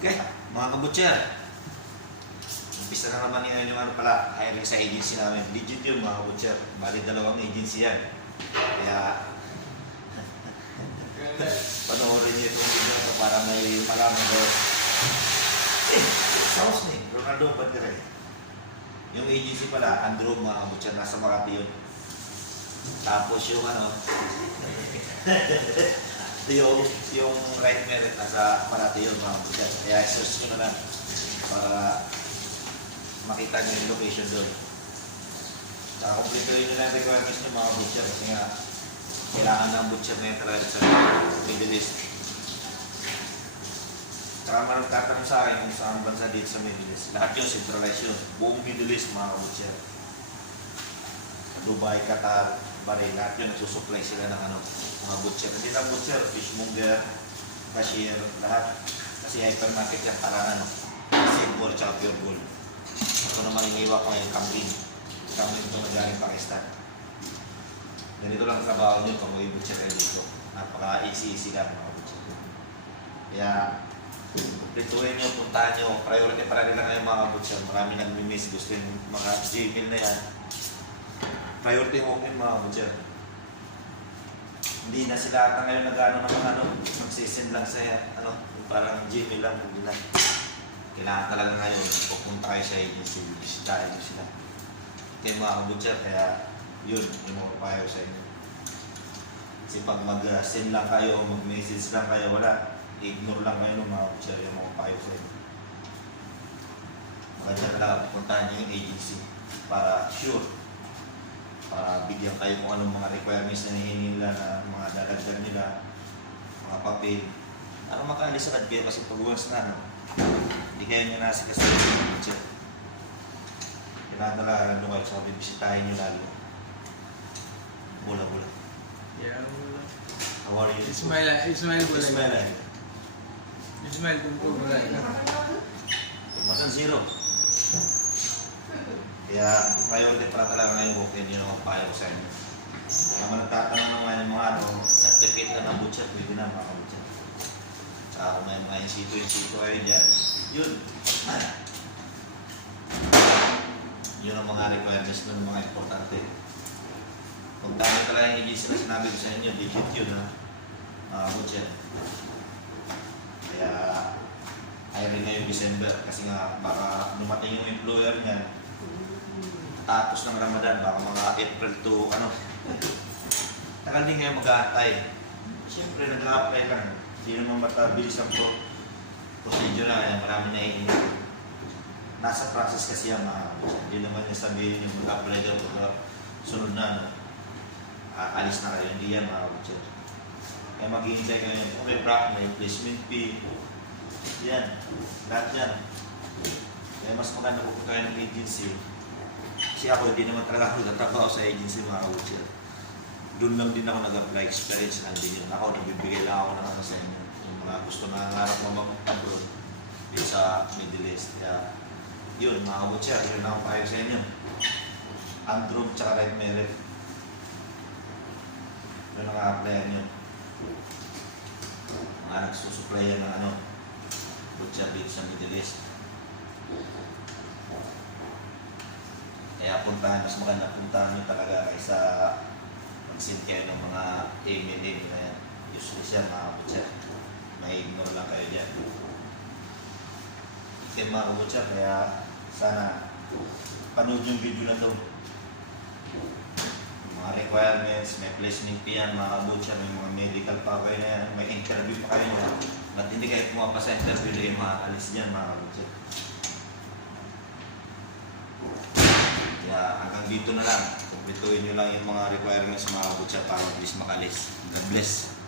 Okay, mga kabutcher. Umpisa na naman ngayon yung ano pala, hiring sa agency namin. Legit yun mga kabutcher. Bali dalawang agency yan. Kaya panoorin niyo itong video ito para may malaman doon. Eh, sauce ni Ronaldo Bandere. Yung agency pala, Andrew mga kabutcher, nasa Makati yun. Tapos yung ano, yung, yung right merit nasa Marati yun mga kabutcher. Kaya search nyo na lang para makita nyo yung location doon. Rin nyo lang requirements nyo mga butcher kasi nga kailangan ng butcher na yung talaga sa Middle East. Saka man nagtatanong sa akin kung saan bansa dito sa Middle East. Lahat yun, centralized yun. Buong Middle East mga butcher. Dubai, Qatar, Bahrain, lahat yun nagsusupply sila ng ano, mga butcher. Hindi lang butcher, fishmonger, cashier, lahat. Kasi hypermarket yan para ano, simple tsaka pure gold. Ako naman iniwa ko ngayon kambing. Kambing ito na Pakistan. Ganito lang ang trabaho nyo pag may butcher kayo dito. Napaka-easy-easy lang mga butcher. Kaya, Rituin nyo, puntahan nyo, priority para nila kayo mga butcher. Marami nag-miss, gusto yung mga Gmail na yan. Priority yung mga butcher. Hindi na sila ata ngayon nag-ano ng mga ano, magsisend lang sa ano, parang Gmail lang, hindi na. Kailangan talaga ngayon, pupunta kayo sa agency, bisitahin nyo sila. Kaya mga butcher, kaya yun, yung mga payo sa inyo. Kasi pag mag-send lang kayo, mag-message lang kayo, wala. Ignore lang kayo ng mga butcher yung mga payo sa inyo. Maganda talaga, puntahan nyo yung agency para sure para bigyan kayo kung anong mga requirements na hinihingi nila na mga dadagdag nila, mga papel. Para makaalis agad kayo kasi pag once na, no, hindi kayo nyo nasa kasi yung budget. Talaga nyo kayo sa bibisitahin nyo lalo. Bula bula. Yeah, wala. How are you? Ismail, Ismail boleh. Ismail eh. Ismail kumpul boleh. Makan zero. Kaya priority para talaga ngayon kung pwede naman payo sa inyo. Naman nagtatanong naman yung mga ano, certificate na ng butcher, pwede na mga butcher. Tsaka kung may mga insito, insito kayo dyan, yun. Yun ang mga requirements ng mga importante. Kung dami talaga yung agency na sinabi ko sa inyo, legit yun ha, mga butcher. Kaya hiring ngayong December kasi nga baka dumating yung employer niya tapos ng Ramadan, baka mga April to ano. Tagal din kayo mag-aantay. Siyempre, nag-a-apply lang. Hindi naman matabilis ang pro procedure na yan. Marami na iinit. Nasa process kasi yan, mga Hindi naman yung sabihin yung mag-apply daw sunod na ano. ah, alis na kayo. Hindi yan, mga butcher. Kaya maghihintay kayo yan. Kung may brack, may placement fee. Yan. Lahat yan. Kaya mas maganda kung kayo ng agency. Kasi ako hindi naman talaga ako nagtatrabaho sa agency mga butcher. Doon lang din ako nag-apply experience lang din yun. Ako nagbibigay lang ako ng ano sa inyo. Yung mga gusto na nangarap mo mag-abroad dito sa Middle East. Kaya yun mga butcher, yun ang payo sa inyo. Andrew tsaka Right Merit. Yun ang a-applyan nyo. Mga nagsusuplayan ng ano, butcher dito sa Middle East. Kaya puntahan, mas maganda puntahan nyo talaga kaysa mag-send kayo ng mga email na yan. Usually siya mga butcher. May ignore lang kayo dyan. Kaya mga butcher, kaya sana panood yung video na to. Mga requirements, may placement fee yan, mga butcher, may mga medical pa kayo na yan, may interview pa kayo yan. Ba't hindi kayo pumapasa sa interview na yung makakalis dyan mga butcher. Kaya hanggang dito na lang. Kumpletuhin nyo lang yung mga requirements mga butcher para mabilis makalis. God bless.